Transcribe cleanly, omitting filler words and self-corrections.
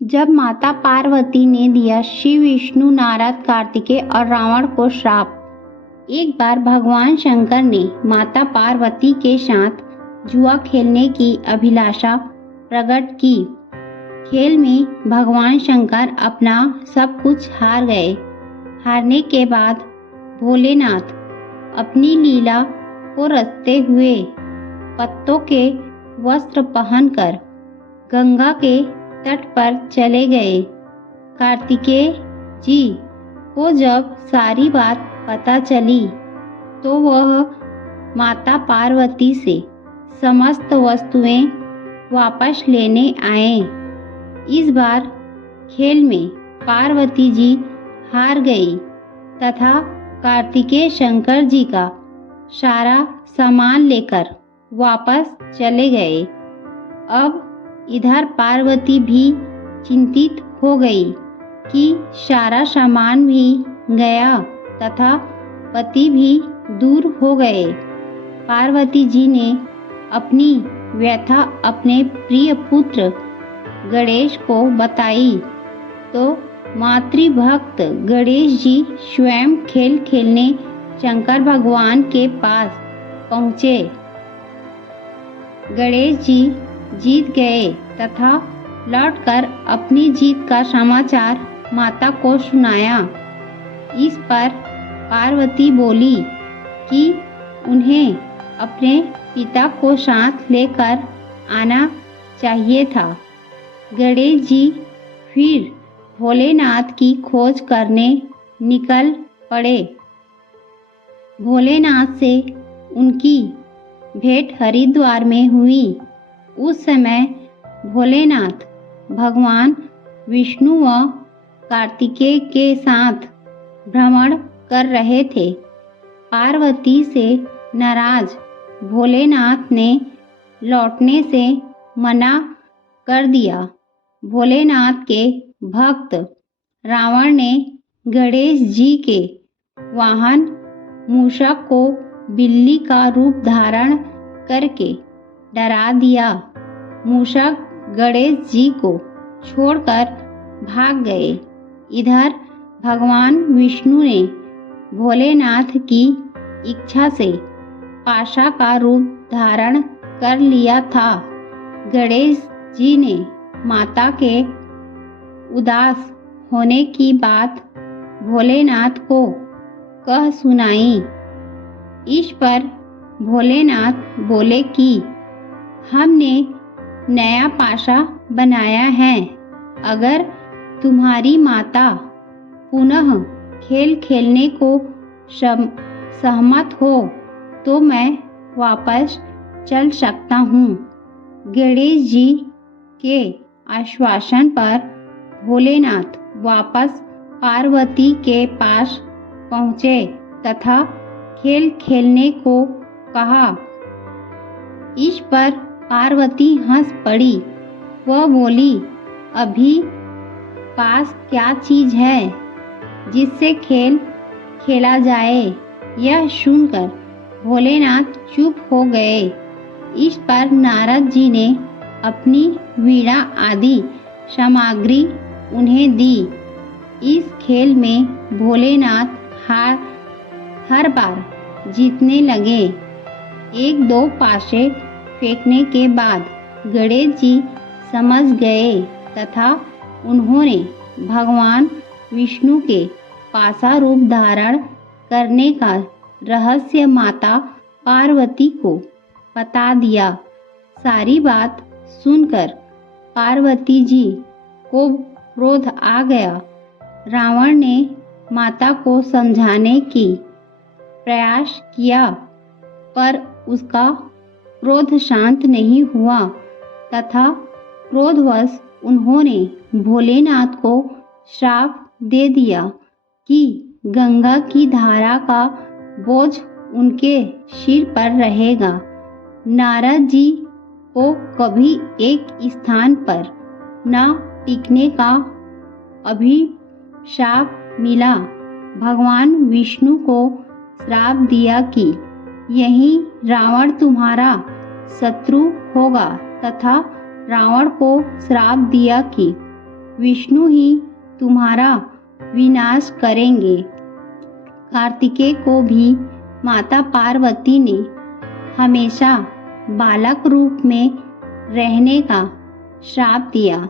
जब माता पार्वती ने दिया शिव, विष्णु, नारद, कार्तिकेय और रावण को श्राप। एक बार भगवान शंकर ने माता पार्वती के साथ जुआ खेलने की अभिलाषा प्रकट की। खेल में भगवान शंकर अपना सब कुछ हार गए। हारने के बाद भोलेनाथ अपनी लीला को रचते हुए पत्तों के वस्त्र पहनकर गंगा के तट पर चले गए। कार्तिकेय जी को जब सारी बात पता चली तो वह माता पार्वती से समस्त वस्तुएं वापस लेने आए। इस बार खेल में पार्वती जी हार गई तथा कार्तिकेय शंकर जी का सारा सामान लेकर वापस चले गए। अब इधर पार्वती भी चिंतित हो गई कि सारा सामान भी गया तथा पति भी दूर हो गए। पार्वती जी ने अपनी व्यथा अपने प्रिय पुत्र गणेश को बताई तो मातृभक्त गणेश जी स्वयं खेल खेलने शंकर भगवान के पास पहुँचे। गणेश जी जीत गए तथा लौटकर अपनी जीत का समाचार माता को सुनाया। इस पर पार्वती बोली कि उन्हें अपने पिता को साथ लेकर आना चाहिए था। गणेश जी फिर भोलेनाथ की खोज करने निकल पड़े। भोलेनाथ से उनकी भेंट हरिद्वार में हुई। उस समय भोलेनाथ भगवान विष्णु व कार्तिकेय के साथ भ्रमण कर रहे थे। पार्वती से नाराज भोलेनाथ ने लौटने से मना कर दिया। भोलेनाथ के भक्त रावण ने गणेश जी के वाहन मूषक को बिल्ली का रूप धारण करके डरा दिया। मूषक गणेश जी को छोड़कर भाग गए। इधर भगवान विष्णु ने भोलेनाथ की इच्छा से पाशा का रूप धारण कर लिया था। गणेश जी ने माता के उदास होने की बात भोलेनाथ को कह सुनाई। इस पर भोलेनाथ बोले कि हमने नया पाशा बनाया है। अगर तुम्हारी माता पुनः खेल खेलने को सहमत हो तो मैं वापस चल सकता हूँ। गणेश जी के आश्वासन पर भोलेनाथ वापस पार्वती के पास पहुँचे तथा खेल खेलने को कहा। इस पर पार्वती हंस पड़ी। वह बोली, अभी पास क्या चीज है जिससे खेल खेला जाए। यह सुनकर भोलेनाथ चुप हो गए। इस पर नारद जी ने अपनी वीणा आदि सामग्री उन्हें दी। इस खेल में भोलेनाथ हर बार जीतने लगे। एक दो पासे फेंकने के बाद गणेश जी समझ गए तथा उन्होंने भगवान विष्णु के पासा रूप धारण करने का रहस्य माता पार्वती को बता दिया। सारी बात सुनकर पार्वती जी को क्रोध आ गया। रावण ने माता को समझाने की प्रयास किया पर उसका क्रोध शांत नहीं हुआ तथा क्रोधवश उन्होंने भोलेनाथ को श्राप दे दिया कि गंगा की धारा का बोझ उनके सिर पर रहेगा। नारद जी को कभी एक स्थान पर न टिकने का अभिशाप मिला। भगवान विष्णु को श्राप दिया कि यही रावण तुम्हारा शत्रु होगा तथा रावण को श्राप दिया कि विष्णु ही तुम्हारा विनाश करेंगे। कार्तिकेय को भी माता पार्वती ने हमेशा बालक रूप में रहने का श्राप दिया।